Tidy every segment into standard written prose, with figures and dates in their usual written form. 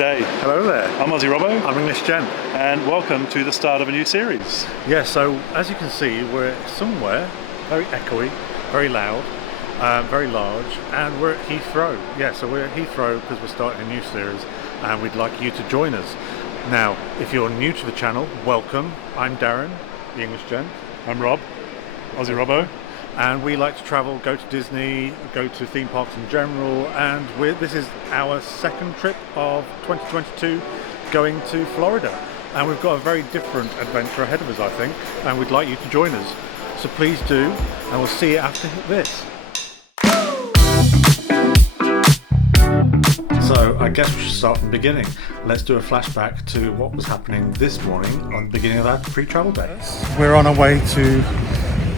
G'day. Hello there. I'm Aussie Robbo. I'm English Jen. And welcome to the start of a new series. Yeah, so as you can see, we're somewhere very echoey, very loud, very large, and we're at Heathrow. Yeah, so we're at Heathrow because we're starting a new series and we'd like you to join us. Now, if you're new to the channel, welcome. I'm Darren, the English Jen. I'm Rob, Aussie Robbo. And we like to travel, go to Disney, go to theme parks in general, and this is our second trip of 2022 going to Florida. And we've got a very different adventure ahead of us, I think, and we'd like you to join us. So please do, and we'll see you after this. So I guess we should start from the beginning. Let's do a flashback to what was happening this morning on the beginning of our pre-travel day. We're on our way to...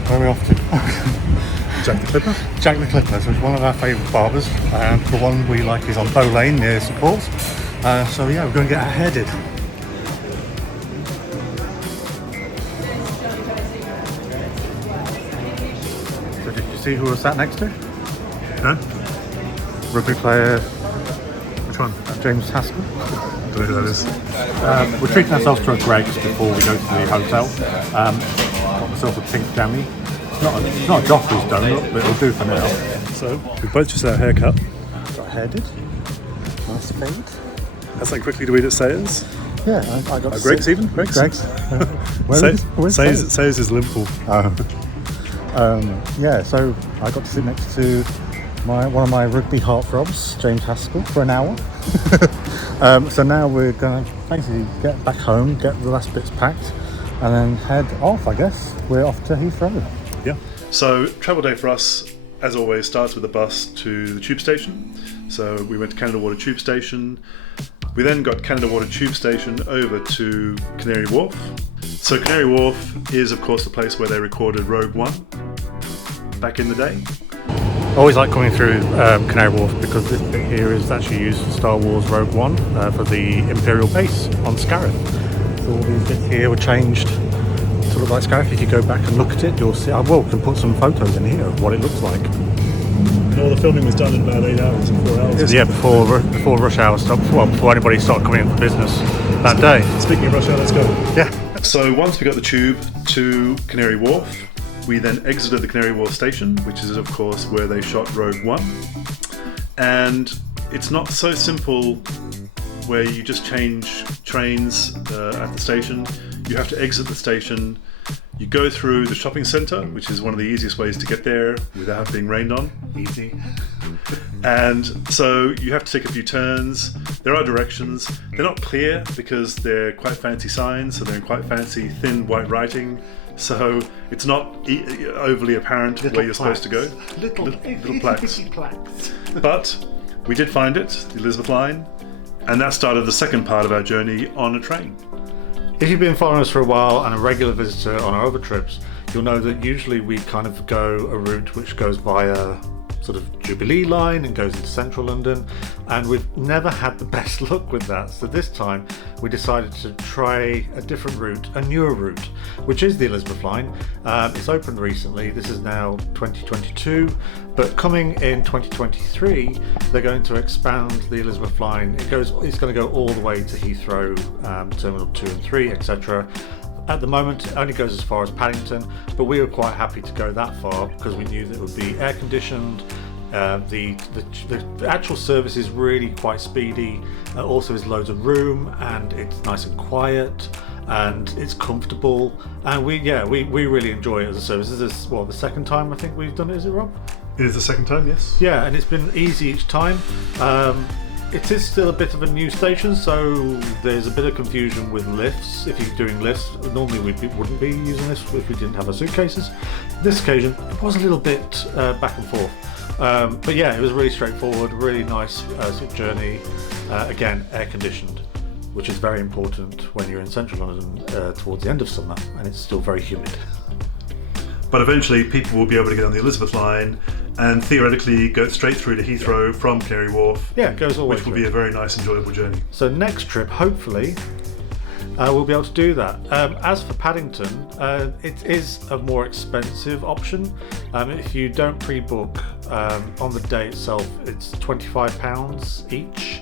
Where are we off to? Jack the Clipper. Jack the Clipper, so it's one of our favourite barbers, and the one we like is on Bow Lane near St Paul's. So yeah, we're going to get our hair did. So did you see who we're sat next to? No? Rugby player Which one? James Haskell. Don't know who that is. We're treating ourselves to a Greggs before we go to the hotel. Got myself a pink jammy. It's not a Joffrey's donut, but it'll do for now. So, we both just had a haircut. Got a hair did. Nice fade. That's like quickly to eat at Sayers. Yeah, I got Greggs even? Greggs? Where's Sayers is Liverpool. Yeah, so I got to sit next to one of my rugby heartthrobs, James Haskell, for an hour. So now we're going to basically get back home, get the last bits packed, and then head off, I guess. We're off to Heathrow. Yeah. So, travel day for us, as always, starts with a bus to the tube station. So, we went to Canada Water Tube Station. We then got Canada Water Tube Station over to Canary Wharf. So, Canary Wharf is, of course, the place where they recorded Rogue One back in the day. I always like coming through Canary Wharf because this bit here is actually used for Star Wars Rogue One for the Imperial base on Scarif. So all these bits here were changed to look like Scarif. If you go back and look at it, you'll see. We can put some photos in here of what it looks like. And all the filming was done in about 8 hours and 4 hours. Yeah, before rush hour stopped. Well, before anybody started coming in for business that day. Speaking of rush hour, let's go. Yeah. So once we got the tube to Canary Wharf, we then exited the Canary Wharf station, which is of course where they shot Rogue One. And it's not so simple where you just change trains at the station. You have to exit the station. You go through the shopping centre, which is one of the easiest ways to get there without being rained on. Easy. And so you have to take a few turns. There are directions. They're not clear because they're quite fancy signs, so they're in quite fancy thin white writing. So it's not overly apparent where you're supposed to go. Little plaques. But we did find it, the Elizabeth line, and that started the second part of our journey on a train. If you've been following us for a while and a regular visitor on our other trips, you'll know that usually we kind of go a route which goes via sort of Jubilee line and goes into central London, and we've never had the best luck with that. So this time we decided to try a different route, a newer route, which is the Elizabeth line. It's opened recently. This is now 2022, but coming in 2023 they're going to expand the Elizabeth line. It's going to go all the way to Heathrow, Terminal 2 and 3, etc. At the moment it only goes as far as Paddington, but we were quite happy to go that far because we knew that it would be air conditioned. The actual service is really quite speedy. Also is loads of room, and it's nice and quiet, and it's comfortable, and we really enjoy it as a service. This is the second time I think we've done it, is it, Rob? It is the second time, yes. Yeah, and it's been easy each time. It is still a bit of a new station, so there's a bit of confusion with lifts. If you're doing lifts, normally we wouldn't be using this if we didn't have our suitcases. This occasion, it was a little bit back and forth. But yeah, it was really straightforward, really nice journey. Again, air conditioned, which is very important when you're in central London towards the end of summer and it's still very humid. But eventually people will be able to get on the Elizabeth line and theoretically go straight through to Heathrow from Canary Wharf. Yeah, it goes all the way which will be a very nice, enjoyable journey. So next trip, hopefully, we'll be able to do that. As for Paddington, it is a more expensive option. If you don't pre-book on the day itself, it's £25 each.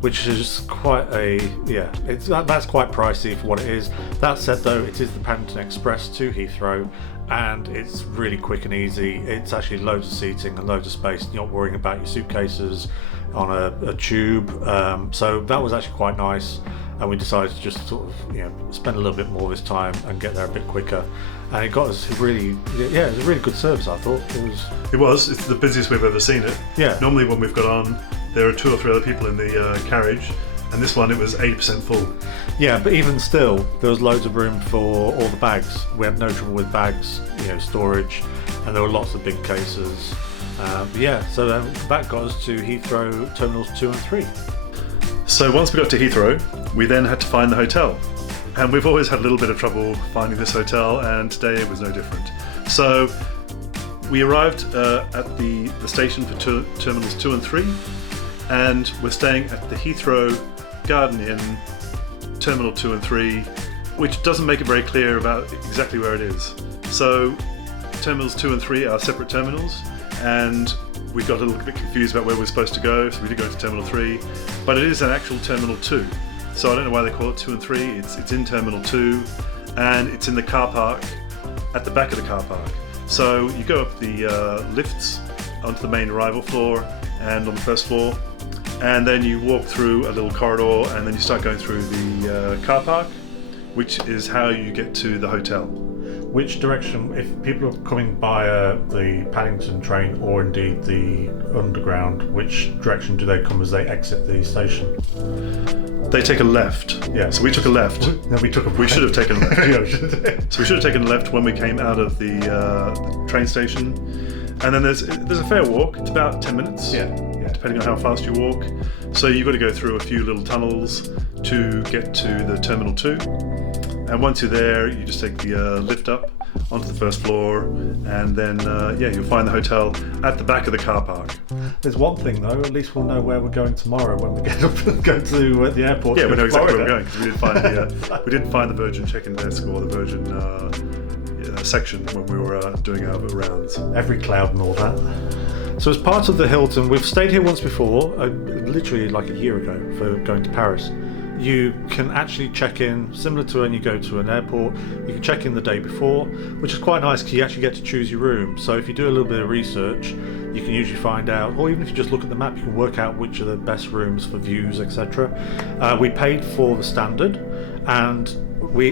which is quite that's quite pricey for what it is. That said though, it is the Paddington Express to Heathrow, and it's really quick and easy. It's actually loads of seating and loads of space. You're not worrying about your suitcases on a tube, so that was actually quite nice. And we decided to just sort of spend a little bit more this time and get there a bit quicker. And it got us it was a really good service. I thought It's the busiest we've ever seen it. Yeah. Normally when we've got on, there are 2 or 3 other people in the carriage, and this one it was 80% full. Yeah, but even still, there was loads of room for all the bags. We had no trouble with bags, storage, and there were lots of big cases. So that got us to Heathrow Terminals 2 and 3. So once we got to Heathrow, we then had to find the hotel. And we've always had a little bit of trouble finding this hotel, and today it was no different. So we arrived at the station for Terminals 2 and 3, and we're staying at the Heathrow Garden Inn, Terminal 2 and 3, which doesn't make it very clear about exactly where it is. So Terminals 2 and 3 are separate terminals, and we got a little bit confused about where we're supposed to go, so we did go to Terminal 3, but it is an actual Terminal 2. So I don't know why they call it 2 and 3. It's in Terminal 2, and it's in the car park at the back of the car park. So you go up the lifts onto the main arrival floor and on the first floor, and then you walk through a little corridor, and then you start going through the car park, which is how you get to the hotel. Which direction, if people are coming via the Paddington train or indeed the underground, which direction do they come as they exit the station? They take a left. Yeah. So we took a left. No, we took a right. We should have taken a left. Yeah, So we should have taken a left when we came out of the train station. And then there's a fair walk. It's about 10 minutes. Yeah. Depending on how fast you walk. So you've got to go through a few little tunnels to get to the Terminal 2. And once you're there, you just take the lift up onto the first floor, and then you'll find the hotel at the back of the car park. There's one thing though, at least we'll know where we're going tomorrow when we get up and go to the airport. Yeah, we know exactly where we're going, because we didn't find the Virgin check-in desk or the Virgin section when we were doing our rounds. Every cloud and all that. So as part of the Hilton, we've stayed here once before, literally like a year ago, for going to Paris. You can actually check in, similar to when you go to an airport, you can check in the day before, which is quite nice because you actually get to choose your room. So if you do a little bit of research, you can usually find out, or even if you just look at the map, you can work out which are the best rooms for views, etc. We paid for the standard, and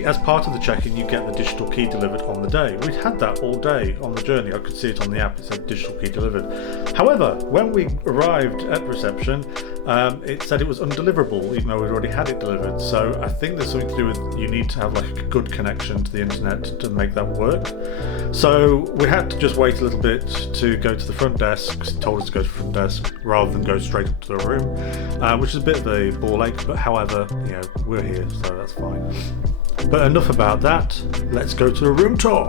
as part of the check-in, you get the digital key delivered on the day. We'd had that all day on the journey. I could see it on the app, it said digital key delivered. However, when we arrived at reception, it said it was undeliverable, even though we'd already had it delivered. So I think there's something to do with you need to have like a good connection to the internet to make that work. So we had to just wait a little bit to go to the front desk. It told us to go to the front desk rather than go straight up to the room, which is a bit of a ball ache, but however, we're here, so that's fine. But enough about that, let's go to a room tour.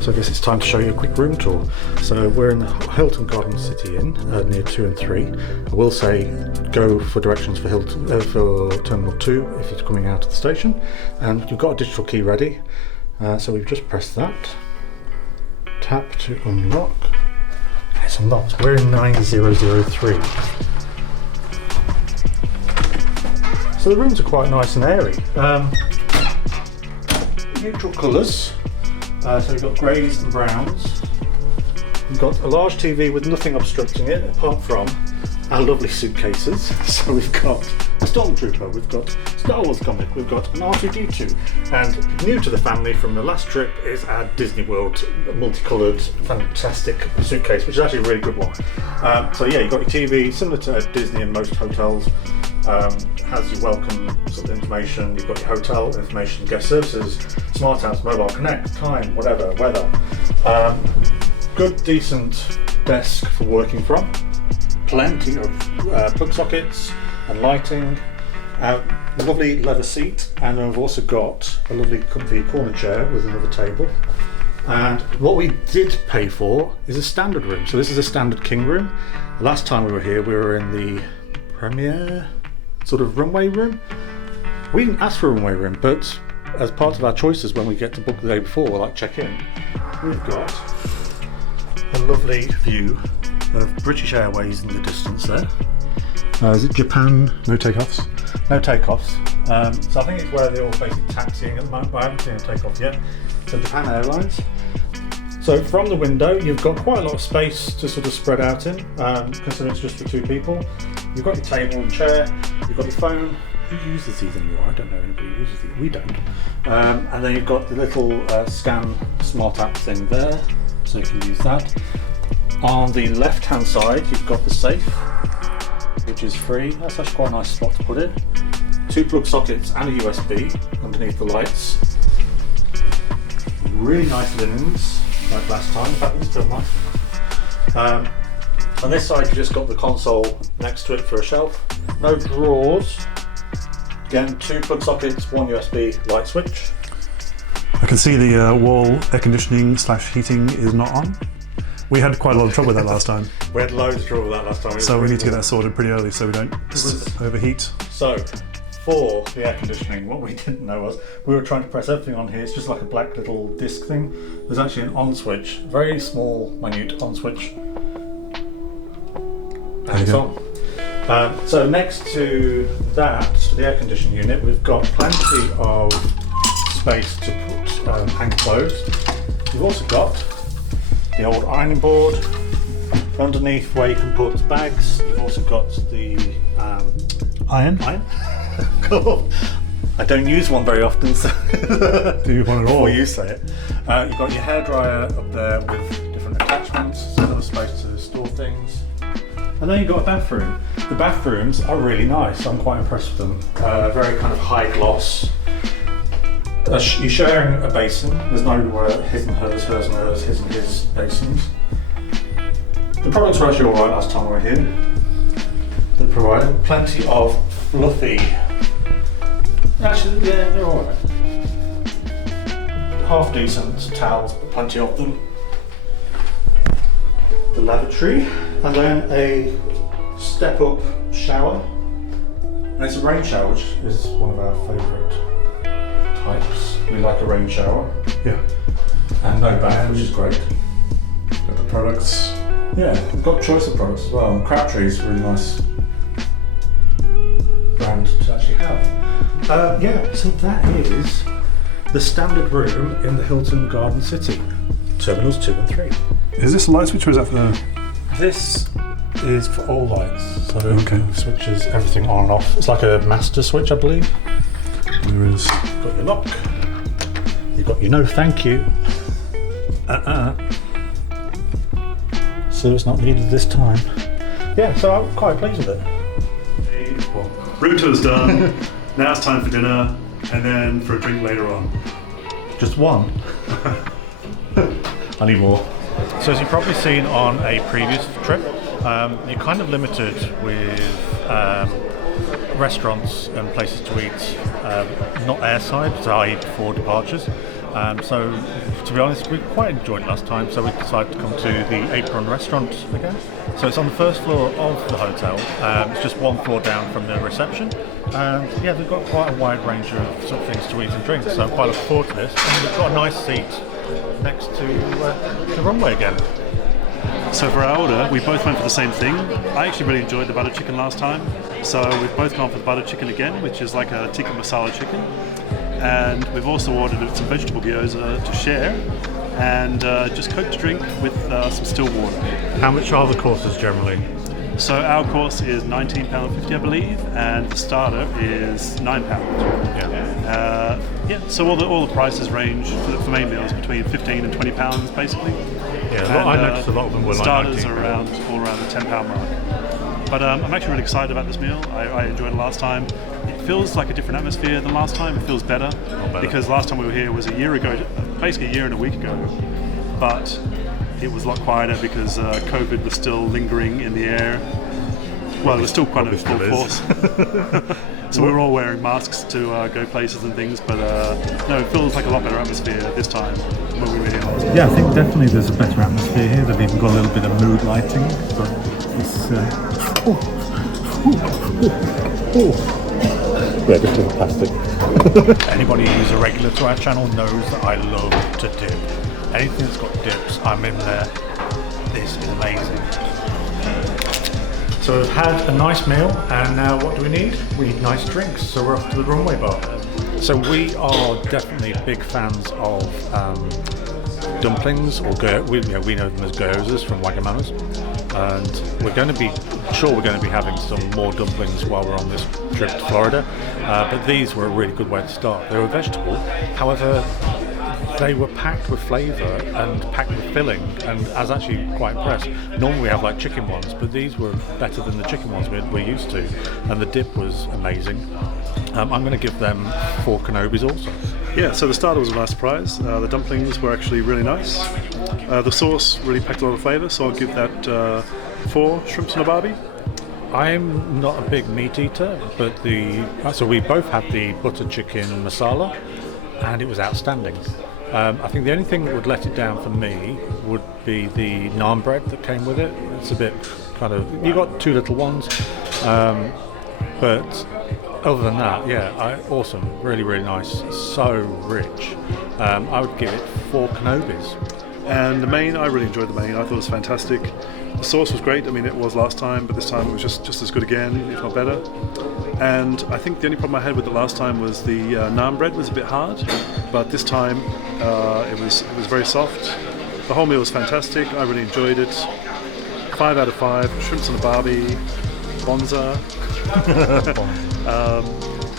So I guess it's time to show you a quick room tour. So we're in the Hilton Garden City Inn near 2 and 3. I will say go for directions for for Terminal 2 if you're coming out of the station. And you've got a digital key ready. So we've just pressed that. Tap to unlock. And it's unlocked. We're in 9003. So the rooms are quite nice and airy. Neutral colours. So we've got greys and browns. We've got a large TV with nothing obstructing it apart from our lovely suitcases. So we've got a Stormtrooper, we've got Star Wars comic, we've got an R2-D2, and new to the family from the last trip is our Disney World multicoloured fantastic suitcase, which is actually a really good one. So yeah, you've got your TV, similar to Disney and most hotels. Has your welcome sort of information, you've got your hotel information, guest services, smart apps, mobile connect, time, whatever, weather. Good decent desk for working from, plenty of plug sockets and lighting, a lovely leather seat, and then we've also got a lovely comfy corner chair with another table. And what we did pay for is a standard room. So this is a standard king room. The last time we were here, we were in the premier sort of runway room. We didn't ask for a runway room, but as part of our choices when we get to book the day before, like check in, we've got a lovely view of British Airways in the distance there. Is it Japan? No takeoffs. No takeoffs. So I think it's where they're all basically taxiing at the moment, but I haven't seen a takeoff yet. So Japan Airlines. So from the window, you've got quite a lot of space to sort of spread out in, considering it's just for 2 people. You've got your table and chair, you've got your phone. Who uses these anymore? I don't know anybody who uses these. We don't. And then you've got the little scan smart app thing there, so you can use that. On the left-hand side, you've got the safe, which is free. That's actually quite a nice spot to put it. 2 plug sockets and a USB underneath the lights. Really nice linens, like last time. In fact, these feel nice. On this side, you've just got the console next to it for a shelf. No drawers. Again, 2 plug sockets, 1 USB light switch. I can see the wall air conditioning / heating is not on. We had quite a lot of trouble with that last time. We had loads of trouble with that last time. So we need to get that sorted pretty early so we don't overheat. So, for the air conditioning, what we didn't know was we were trying to press everything on here. It's just like a black little disc thing. There's actually an on switch, very small, minute on switch. And it's on. So next to that, to the air conditioning unit, we've got plenty of space to put hang clothes. We've also got the old ironing board underneath where you can put bags. You've also got the Iron? Cool. I don't use one very often, so Do you want it all? before you say it. You've got your hairdryer up there with different attachments, so another space to store things. And then you've got a bathroom. The bathrooms are really nice. I'm quite impressed with them. Very kind of high gloss. You're sharing a basin. There's no his and hers, hers and hers, his and his basins. The products were actually alright last time we were here. They provided plenty of fluffy. Actually, yeah, they're alright. Half decent towels, but plenty of them. The lavatory, and then a step-up shower. And it's a rain shower, which is one of our favourite types. We like a rain shower. Yeah. And no bath, which is great. Got the products. Yeah, we've got choice of products as well. And Crabtree's a really nice brand to actually have. Yeah, so that is the standard room in the Hilton Garden City, Terminals 2 and 3. Is this a light switch or is that for... This is for all lights, so Okay. it switches everything on and off. It's like a master switch, I believe. There is... You've got your lock, you've got your no thank you. So it's not needed this time. Yeah, so I'm quite pleased with it. Well, room tour's done. Now it's time for dinner and then for a drink later on. Just one. I need more. So as you've probably seen on a previous trip, you're kind of limited with restaurants and places to eat, not airside, so i.e. before departures. So to be honest, we quite enjoyed it last time, so we decided to come to the Apron restaurant again. So it's on the first floor of the hotel. It's just 1 floor down from the reception. And yeah, they've got quite a wide range of sort of things to eat and drink, so I'm quite looking forward to this. And we've got a nice seat next to the runway again. So for our order, we both went for the same thing. I actually really enjoyed the butter chicken last time, so we've both gone for the butter chicken again, which is like a tikka masala chicken. And we've also ordered some vegetable gyoza to share, and just Coke to drink with some still water. How much are the courses generally? So our course is £19.50, I believe, and the starter is £9. Yeah. So all the prices range for main meals between £15 and £20, basically. Yeah, And, I noticed a lot of them were like starters 19. are all around the £10 mark. But I'm actually really excited about this meal. I enjoyed it last time. It feels like a different atmosphere than last time. It feels better, because last time we were here was a year ago, basically a year and a week ago. But it was a lot quieter because COVID was still lingering in the air. Well, it was still quite a full force. So we were all wearing masks to go places and things, but no, it feels like a lot better atmosphere this time than when we were here last time. Yeah, I think definitely there's a better atmosphere here. They've even got a little bit of mood lighting, but it's yeah, just with plastic. Anybody who's a regular to our channel knows that I love to dip. Anything that's got dips, I'm in there. This is amazing. So we've had a nice meal, and now what do we need? We need nice drinks, so we're off to the Runway bar. So we are definitely big fans of dumplings, or we know them as gyozas from Wagamama's, and we're going to be having some more dumplings while we're on this trip to Florida, but these were a really good way to start. They were vegetable, however they were packed with flavour and packed with filling, and I was actually quite impressed. Normally we have like chicken ones, but these were better than the chicken ones we're used to, and the dip was amazing. I'm going to give them 4 Kenobis also. Yeah, so the starter was a nice surprise. The dumplings were actually really nice. The sauce really packed a lot of flavour, so I'll give that 4 shrimps and a barbie. I'm not a big meat eater, but so we both had the butter chicken masala, and it was outstanding. I think the only thing that would let it down for me would be the naan bread that came with it. It's a bit kind of, you got 2 little ones, but other than that, yeah, awesome, really, really nice, so rich. I would give it 4 Kenobis. And the main, I really enjoyed the main. I thought it was fantastic. The sauce was great. I mean, it was last time, but this time it was just as good again, if not better. And I think the only problem I had with it last time was the naan bread was a bit hard, but this time it was very soft. The whole meal was fantastic. I really enjoyed it. 5 out of 5. Shrimps and a barbie. Bonza.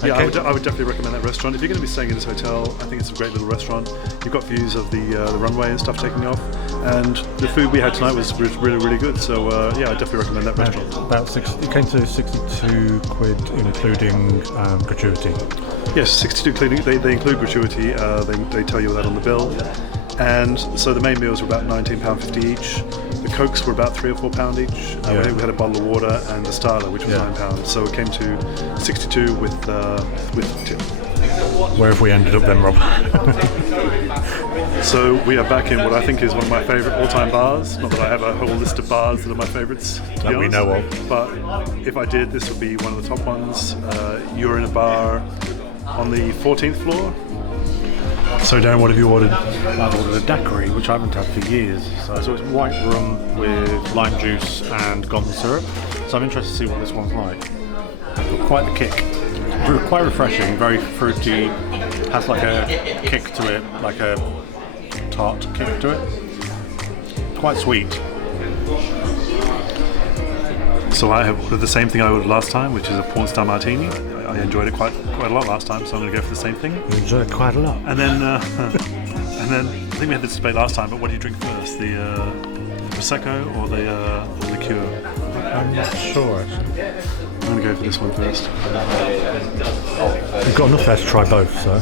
Yeah, okay. I would definitely recommend that restaurant. If you're going to be staying in this hotel, I think it's a great little restaurant. You've got views of the runway and stuff taking off, and the food we had tonight was really, really good. So yeah, I definitely recommend that restaurant. It came to 62 quid, including gratuity. Yes, 62 including. They include gratuity. They tell you that on the bill. And so the main meals were about £19.50 each. The Cokes were about £3 or £4 each. We had a bottle of water and a starter, which was £9. So it came to 62 with tip. Where have we ended up then, Rob? So we are back in what I think is one of my favourite all-time bars. Not that I have a whole list of bars that are my favourites, that we know of. But if I did, this would be one of the top ones. You're in a bar on the 14th floor. So Darren, what have you ordered? I've ordered a daiquiri, which I haven't had for years. So it's white rum with lime juice and golden syrup. So I'm interested to see what this one's like. Got quite the kick. Quite refreshing, very fruity. Has like a kick to it, like a tart kick to it. Quite sweet. So I have ordered the same thing I ordered last time, which is a porn star martini. I enjoyed it quite a lot last time, so I'm going to go for the same thing. You enjoyed it quite a lot. And then I think we had this debate last time. But what do you drink first, the prosecco or the liqueur? I'm not sure actually. I'm going to go for this one first. We've got enough there to try both, so.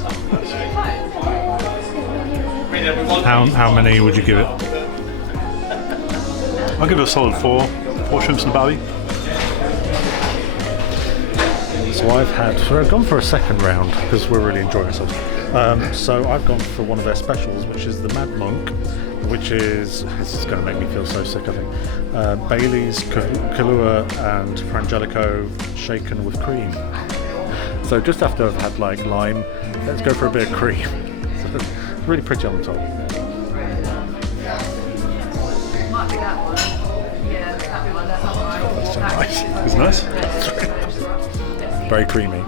How many would you give it? I'll give it a solid 4 shrimps and barbie. So I've gone for a second round because we're really enjoying ourselves. So I've gone for one of their specials, which is the Mad Monk, which is, this is going to make me feel so sick, I think. Bailey's, Kahlua and Frangelico shaken with cream. So just after I've had like lime, let's go for a bit of cream. So it's really pretty on the top. Might be that one. Yeah, that one. That's so nice. It's nice. Very creamy.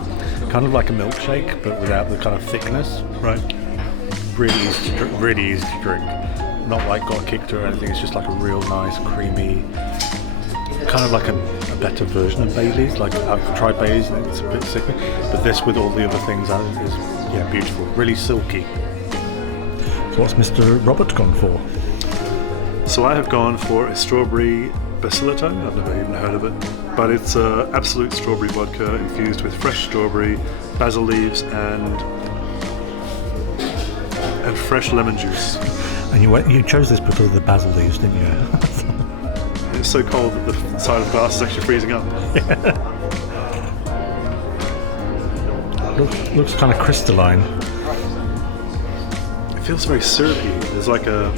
Kind of like a milkshake, but without the kind of thickness. Right. Really easy to drink. Not like got a kick to it or anything, it's just like a real nice, creamy, kind of like a better version of Bailey's. Like I've tried Bailey's and it's a bit sicker, but this with all the other things is beautiful, really silky. So what's Mr. Robert gone for? So I have gone for a strawberry Basilito. I've never even heard of it, but it's absolute strawberry vodka infused with fresh strawberry, basil leaves, and fresh lemon juice. And you chose this because of the basil leaves, didn't you? It's so cold that the side of the glass is actually freezing up. Looks kind of crystalline. It feels very syrupy. There's like a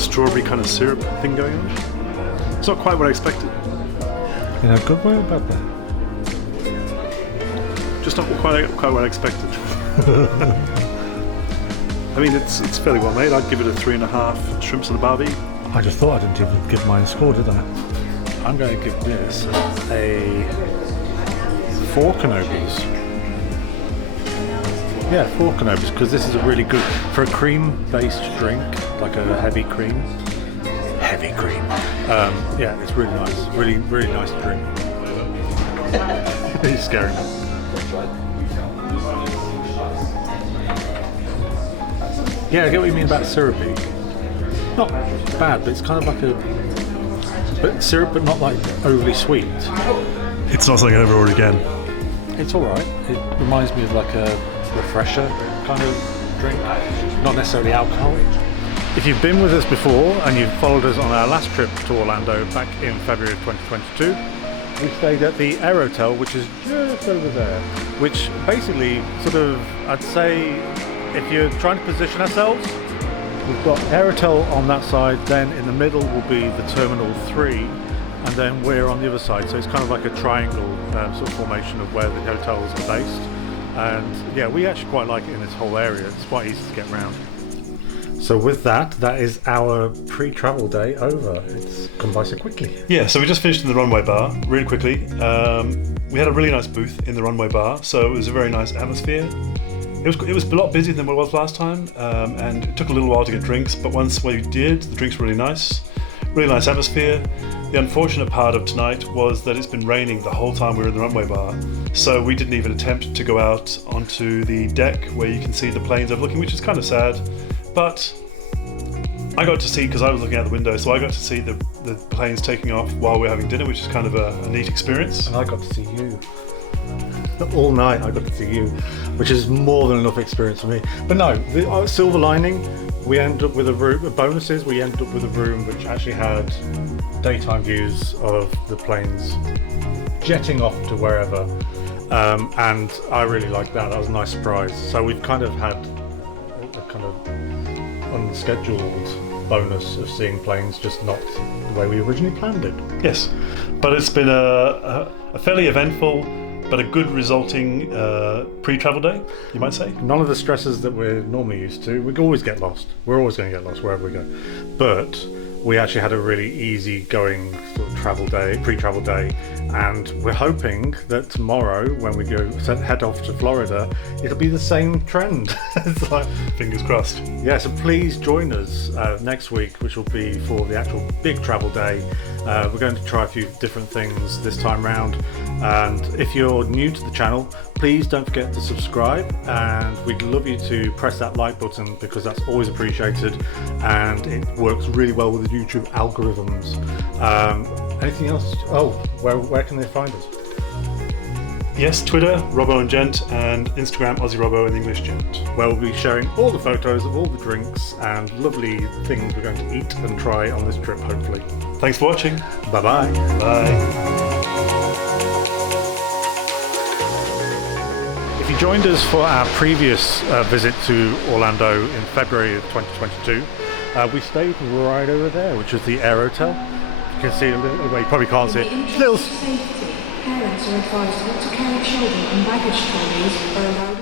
strawberry kind of syrup thing going on. It's not quite what I expected. In a good way or bad way? Just not quite what I expected. I mean, it's fairly well made. I'd give it a 3.5 shrimps and a barbie. I just thought I didn't even give mine a score, did I? I'm going to give this a 4 Canobis. Yeah, 4 Canobis, because this is a really good, for a cream-based drink, like a heavy cream. Heavy cream. Yeah, it's really nice. Really, really nice drink. He's scaring me. Yeah, I get what you mean about syrupy. Not bad, but it's kind of like syrup, but not like overly sweet. It's not something I'd ever order again. It's alright. It reminds me of like a refresher kind of drink, not necessarily alcohol. If you've been with us before and you've followed us on our last trip to Orlando back in February of 2022, we stayed at the Air Hotel, which is just over there, which basically sort of, I'd say, if you're trying to position ourselves, we've got Air Hotel on that side, then in the middle will be the Terminal 3, and then we're on the other side, so it's kind of like a triangle sort of formation of where the hotels are based. And yeah, we actually quite like it in this whole area. It's quite easy to get around. So with that is our pre-travel day over. It's come by so quickly. Yeah, so we just finished in the Runway bar really quickly. We had a really nice booth in the Runway bar, so it was a very nice atmosphere. It was a lot busier than what it was last time, and it took a little while to get drinks, but once we did, the drinks were really nice atmosphere. The unfortunate part of tonight was that it's been raining the whole time we were in the Runway bar, so we didn't even attempt to go out onto the deck where you can see the planes overlooking, which is kind of sad. But I got to see, because I was looking out the window, so I got to see the planes taking off while we're having dinner, which is kind of a neat experience. And I got to see you. All night I got to see you, which is more than enough experience for me. But no, the silver lining, we ended up with a room, bonuses, we ended up with a room which actually had daytime views of the planes jetting off to wherever. And I really liked that. That was a nice surprise. So we've kind of had a kind of unscheduled bonus of seeing planes, just not the way we originally planned it. Yes, but it's been a fairly eventful but a good resulting pre-travel day, you might say. None of the stresses that we're normally used to. We always get lost. We're always going to get lost wherever we go. But we actually had a really easy going sort of travel day, pre-travel day, and we're hoping that tomorrow when we go head off to Florida, it'll be the same trend. It's like, fingers crossed. Yeah, so please join us next week, which will be for the actual big travel day. We're going to try a few different things this time round, and if you're new to the channel, please don't forget to subscribe, and we'd love you to press that like button because that's always appreciated and it works really well with the YouTube algorithms. Anything else? Oh, where can they find us? Yes, Twitter, Robbo and Gent, and Instagram, Aussie Robbo and English Gent. Where we'll be sharing all the photos of all the drinks and lovely things we're going to eat and try on this trip, hopefully. Thanks for watching. Bye-bye. Bye. If you joined us for our previous visit to Orlando in February of 2022, we stayed right over there, which is the Air Hotel. You can see a little, well, you probably can't see it. Parents are advised not to carry children and baggage trolleys or allowed